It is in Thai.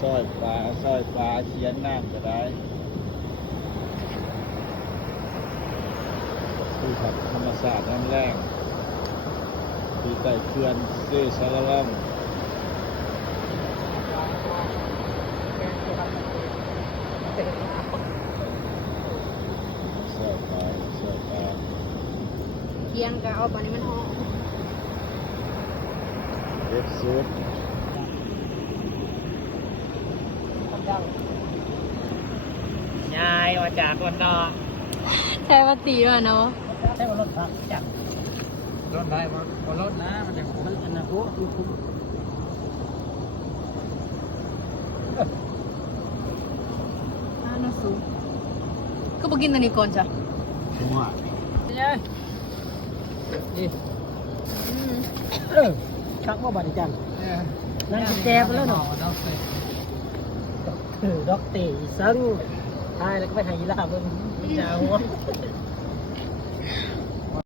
ซอยปลาเขียนน้ำก็ได้คือผักธรรมศาสตร์น้ำแรงที่ใต้เขื่อนเซซาลาลัมซอยปลาเคียงก็เอาบอนี้มันห่อ เด็ดสุด ยายมาจากคนนอก ใช่ว่าตีว่ะเนาะ ใช่ว่ารถพักจับรถได้บ่รถนะมันจะมันอันนั้นโอ้คุ้ม น่าสูงก็บอกกินตัวนี้ก่อนจ้ะ หัว เนี่ยนี่ชักว่าบัตรจังนั่นแกไปแล้วเนาะด็อกเตอร์ซังทายแล้วก็ไปหายีราฟเบิ่งยาวหัว